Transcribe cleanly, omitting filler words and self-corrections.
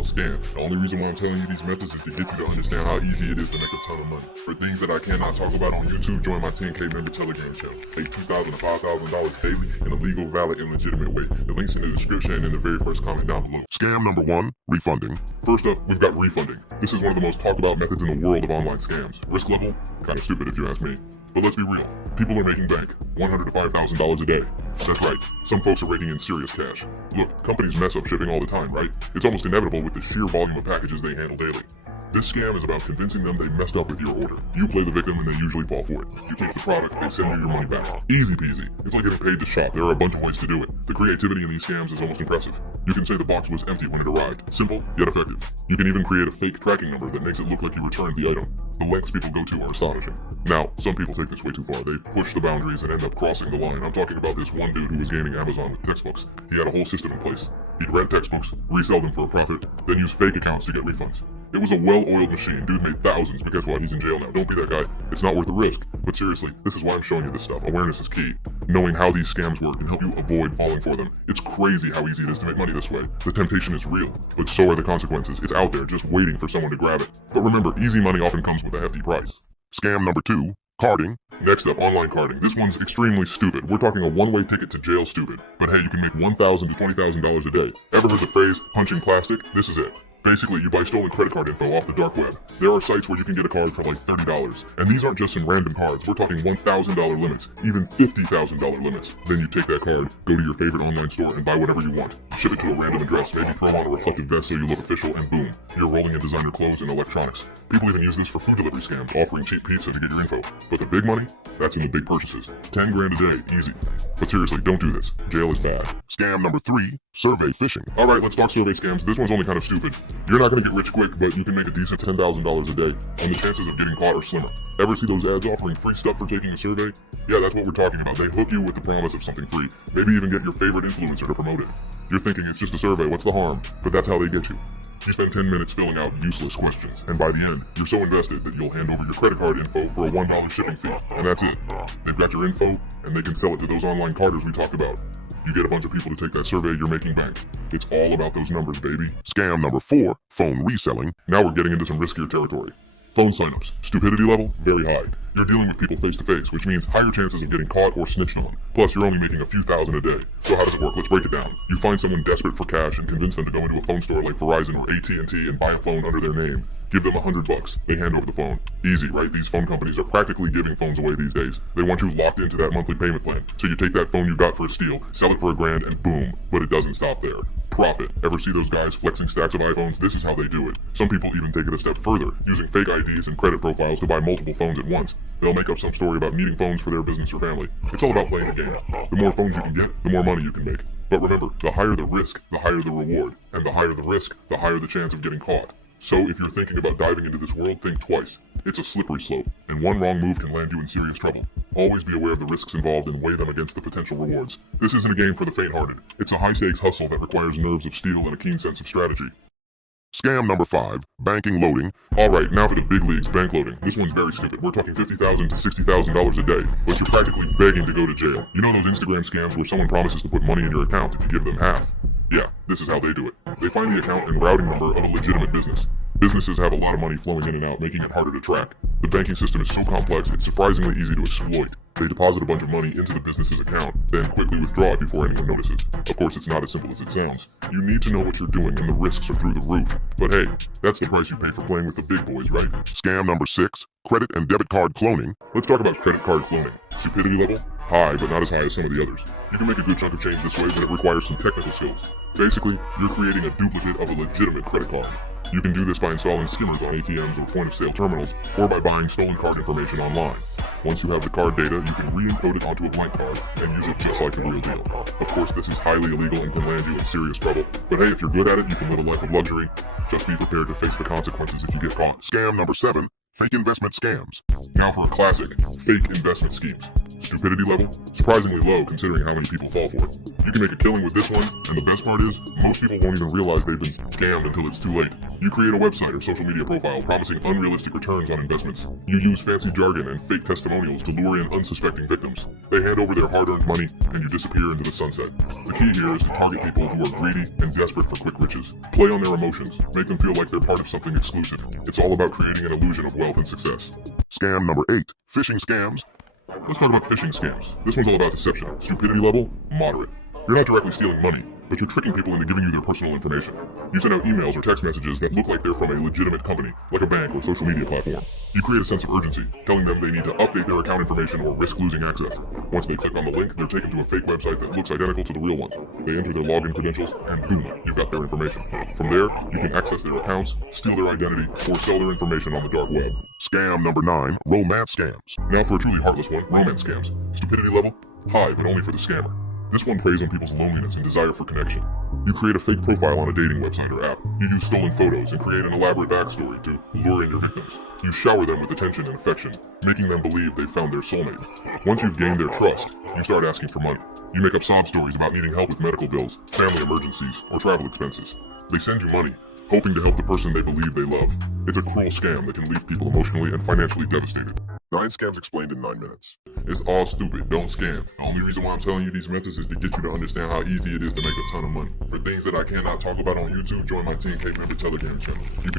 don't scam. The only reason why I'm telling you these methods is to get you to understand how easy it is to make a ton of money. For things that I cannot talk about on YouTube, join my 10K member Telegram channel. Make $2,000 to $5,000 daily in a legal, valid, and legitimate way. The link's in the description and in the very first comment down below. Scam number 1, refunding. First up, we've got refunding. This is one of the most talked about methods in the world of online scams. Risk level? Kind of stupid if you ask me. But let's be real. People are making bank. $100 to $5,000 a day. That's right. Some folks are raking in serious cash. Look, companies mess up shipping all the time, right? It's almost inevitable with the sheer volume of packages they handle daily. This scam is about convincing them they messed up with your order. You play the victim and they usually fall for it. You take the product, they send you your money back. Easy peasy. It's like getting paid to shop. There are a bunch of ways to do it. The creativity in these scams is almost impressive. You can say the box was empty when it arrived. Simple, yet effective. You can even create a fake tracking number that makes it look like you returned the item. The lengths people go to are astonishing. Now, some people take this way too far. They push the boundaries and end up crossing the line. I'm talking about this one dude who was gaming Amazon with textbooks. He had a whole system in place. He'd rent textbooks, resell them for a profit, then use fake accounts to get refunds. It was a well-oiled machine. Dude made thousands, but guess what? He's in jail now. Don't be that guy. It's not worth the risk. But seriously, this is why I'm showing you this stuff. Awareness is key. Knowing how these scams work can help you avoid falling for them. It's crazy how easy it is to make money this way. The temptation is real, but so are the consequences. It's out there just waiting for someone to grab it. But remember, easy money often comes with a hefty price. Scam number 2, carding. Next up, online carding. This one's extremely stupid. We're talking a one-way ticket to jail stupid. But hey, you can make $1,000 to $20,000 a day. Ever heard the phrase, punching plastic? This is it. Basically, you buy stolen credit card info off the dark web. There are sites where you can get a card for like $30. And these aren't just some random cards. We're talking $1,000 limits, even $50,000 limits. Then you take that card, go to your favorite online store, and buy whatever you want. Ship it to a random address, maybe throw on a reflective vest so you look official, and boom, you're rolling in designer clothes and electronics. People even use this for food delivery scams, offering cheap pizza to get your info. But the big money? That's in the big purchases. 10 grand a day, easy. But seriously, don't do this. Jail is bad. Scam number 3, survey phishing. Alright, let's talk survey scams. This one's only kind of stupid. You're not going to get rich quick, but you can make a decent $10,000 a day, and the chances of getting caught are slimmer. Ever see those ads offering free stuff for taking a survey? Yeah, that's what we're talking about. They hook you with the promise of something free. Maybe even get your favorite influencer to promote it. You're thinking it's just a survey, what's the harm? But that's how they get you. You spend 10 minutes filling out useless questions, and by the end, you're so invested that you'll hand over your credit card info for a $1 shipping fee, and that's it. They've got your info, and they can sell it to those online carders we talked about. You get a bunch of people to take that survey, you're making bank. It's all about those numbers, baby. Scam number 4, phone reselling. Now we're getting into some riskier territory. Phone signups. Stupidity level, very high. You're dealing with people face to face, which means higher chances of getting caught or snitched on. Plus, you're only making a few thousand a day. So how does it work? Let's break it down. You find someone desperate for cash and convince them to go into a phone store like Verizon or AT&T and buy a phone under their name. Give them $100. They hand over the phone. Easy, right? These phone companies are practically giving phones away these days. They want you locked into that monthly payment plan. So you take that phone you got for a steal, sell it for $1,000, and boom. But it doesn't stop there. Profit. Ever see those guys flexing stacks of iPhones? This is how they do it. Some people even take it a step further, using fake IDs and credit profiles to buy multiple phones at once. They'll make up some story about needing phones for their business or family. It's all about playing the game. The more phones you can get, the more money you can make. But remember, the higher the risk, the higher the reward. And the higher the risk, the higher the chance of getting caught. So if you're thinking about diving into this world, think twice. It's a slippery slope, and one wrong move can land you in serious trouble. Always be aware of the risks involved and weigh them against the potential rewards. This isn't a game for the faint-hearted. It's a high-stakes hustle that requires nerves of steel and a keen sense of strategy. Scam number 5, banking loading. Alright, now for the big leagues, bank loading. This one's very stupid. We're talking $50,000 to $60,000 a day, but you're practically begging to go to jail. You know those Instagram scams where someone promises to put money in your account if you give them half? Yeah, this is how they do it. They find the account and routing number of a legitimate business. Businesses have a lot of money flowing in and out, making it harder to track. The banking system is so complex, it's surprisingly easy to exploit. They deposit a bunch of money into the business's account, then quickly withdraw it before anyone notices. Of course, it's not as simple as it sounds. You need to know what you're doing, and the risks are through the roof. But hey, that's the price you pay for playing with the big boys, right? Scam number 6, credit and debit card cloning. Let's talk about credit card cloning. Stupidity level? High, but not as high as some of the others. You can make a good chunk of change this way, but it requires some technical skills. Basically, you're creating a duplicate of a legitimate credit card. You can do this by installing skimmers on ATMs or point-of-sale terminals, or by buying stolen card information online. Once you have the card data, you can re-encode it onto a blank card and use it just like the real deal. Of course, this is highly illegal and can land you in serious trouble. But hey, if you're good at it, you can live a life of luxury. Just be prepared to face the consequences if you get caught. Scam number 7, fake investment scams. Now for a classic, fake investment schemes. Stupidity level, surprisingly low considering how many people fall for it. You can make a killing with this one, and the best part is, most people won't even realize they've been scammed until it's too late. You create a website or social media profile promising unrealistic returns on investments. You use fancy jargon and fake testimonials to lure in unsuspecting victims. They hand over their hard-earned money, and you disappear into the sunset. The key here is to target people who are greedy and desperate for quick riches. Play on their emotions, make them feel like they're part of something exclusive. It's all about creating an illusion of wealth and success. Scam number 8, phishing scams. Let's talk about phishing scams. This one's all about deception. Stupidity level, moderate. You're not directly stealing money, but you're tricking people into giving you their personal information. You send out emails or text messages that look like they're from a legitimate company, like a bank or social media platform. You create a sense of urgency, telling them they need to update their account information or risk losing access. Once they click on the link, they're taken to a fake website that looks identical to the real one. They enter their login credentials, and boom, you've got their information. From there, you can access their accounts, steal their identity, or sell their information on the dark web. Scam number 9, romance scams. Now for a truly heartless one, romance scams. Stupidity level, high, but only for the scammer. This one preys on people's loneliness and desire for connection. You create a fake profile on a dating website or app. You use stolen photos and create an elaborate backstory to lure in your victims. You shower them with attention and affection, making them believe they've found their soulmate. Once you've gained their trust, you start asking for money. You make up sob stories about needing help with medical bills, family emergencies, or travel expenses. They send you money, hoping to help the person they believe they love. It's a cruel scam that can leave people emotionally and financially devastated. 9 scams explained in 9 minutes. It's all stupid. Don't scam. The only reason why I'm telling you these methods is to get you to understand how easy it is to make a ton of money. For things that I cannot talk about on YouTube, join my 10K member Telegram channel. You can do